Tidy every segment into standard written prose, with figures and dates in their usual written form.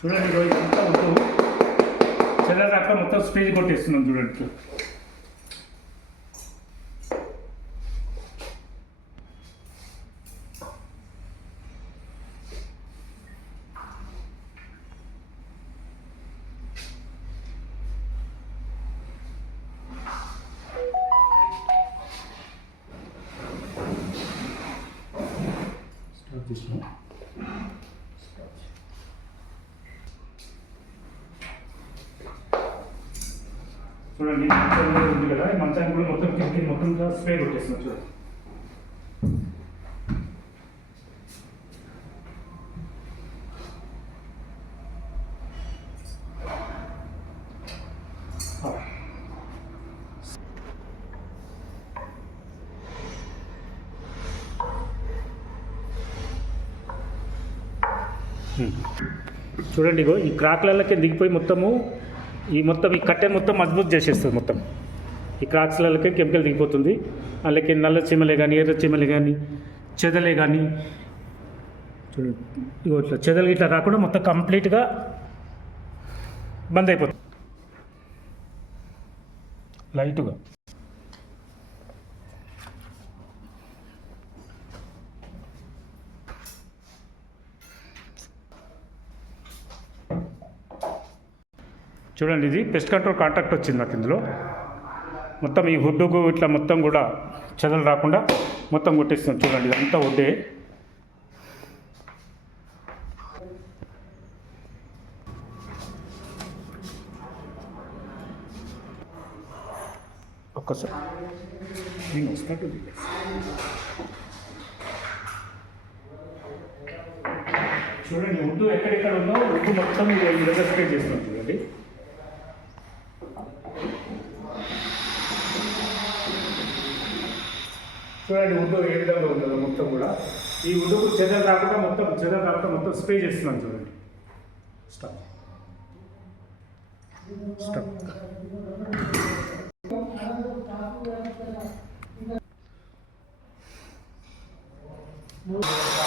చూడండి ఈరోజు అంతా వద్దు చెదర అక్కడ మొత్తం స్ప్రే కొట్టేస్తున్నాం చూడండి. చూడండి మంచం కూడా ఉంది కదా, ఈ మంచానికి కూడా మొత్తం కింద మొత్తం స్ప్రే కొట్టేస్తున్నాం చూడండి. చూడండి ఇగో ఈ క్రాక్లకి దిగిపోయి మొత్తము ఈ కట్టెను మొత్తం మజ్బూత్ చేసేస్తుంది. మొత్తం ఈ క్రాక్స్లకి కెమికల్ దిగిపోతుంది. అలాగే నల్ల చీమలే కానీ ఎర్ర చీమలే కానీ చెదలే కానీ చూడండి ఇగో ఇట్లా చెదలు ఇట్లా రాకుండా మొత్తం కంప్లీట్గా బంద్ అయిపోతుంది లైట్గా. చూడండి ఇది పెస్ట్ కంట్రోల్ కాంటాక్ట్ వచ్చింది నాకు ఇందులో. మొత్తం ఈ హుడ్డుకు ఇట్లా మొత్తం కూడా చెదలు రాకుండా మొత్తం కొట్టేస్తున్నాం. చూడండి ఇదంతా హుడ్డే. ఒక్కసారి చూడండి హుడ్డు ఎక్కడెక్కడ ఉందో హుడ్డు మొత్తం స్ప్రే చేస్తున్నాం. చూడండి చూడండి వుడ్ ఏ విధంగా ఉంటుందో మొత్తం కూడా. ఈ వుడ్కు చెదలు రాకుండా మొత్తం స్ప్రే చేస్తున్నాను. చూడండి స్టాప్ స్టాప్.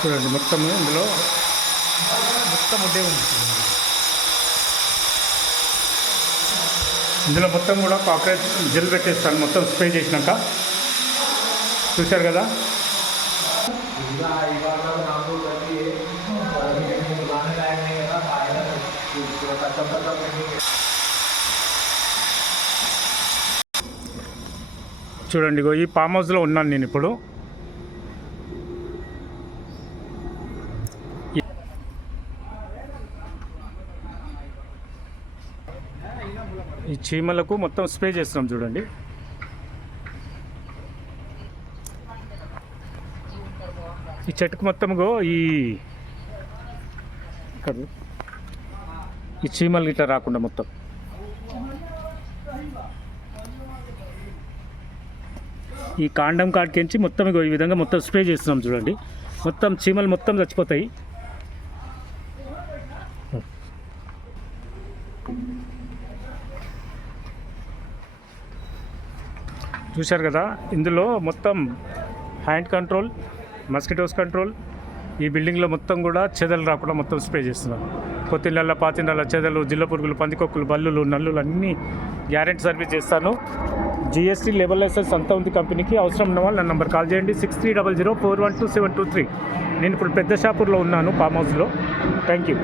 చూడండి మొత్తం ఇందులో మొత్తం వుడ్డే ఉంది. ఇందులో మొత్తం కూడా కాక్రోచ్ జెల్ పెట్టేస్తాను మొత్తం స్ప్రే చేసినాక. చూశారు కదా. చూడండి ఈ ఫామ్ హౌస్లో ఉన్నాను నేను ఇప్పుడు. ఈ చీమలకు మొత్తం స్ప్రే చేస్తున్నాం. చూడండి ఈ చెట్టుకు మొత్తంగో ఈ చీమలు ఇట్లా రాకుండా మొత్తం ఈ కాండం కాడికించి మొత్తం ఇగో ఈ విధంగా మొత్తం స్ప్రే చేస్తున్నాం. చూడండి మొత్తం చీమలు మొత్తం చచ్చిపోతాయి. చూశారు కదా. ఇందులో మొత్తం హ్యాండ్ కంట్రోల్, మస్కిటోస్ కంట్రోల్, ఈ బిల్డింగ్లో మొత్తం కూడా చెదలు రాకుండా మొత్తం స్ప్రే చేస్తున్నాం. కొత్తిళ్ళ పాతిళ్ళ చెదలు, జిల్ల పురుగులు, పందికొక్కులు, బల్లులు, నల్లులు అన్నీ గ్యారెంటీ సర్వీస్ చేస్తాను. జిఎస్టీ లెవెల్ లైసెన్స్ అంతా ఉంది కంపెనీకి. అవసరం ఉన్న వాళ్ళు నా నెంబర్ కాల్ చేయండి 6300412723. నేను ఇప్పుడు పెద్ద షాపూర్లో ఉన్నాను ఫామ్ హౌస్లో. Thank you.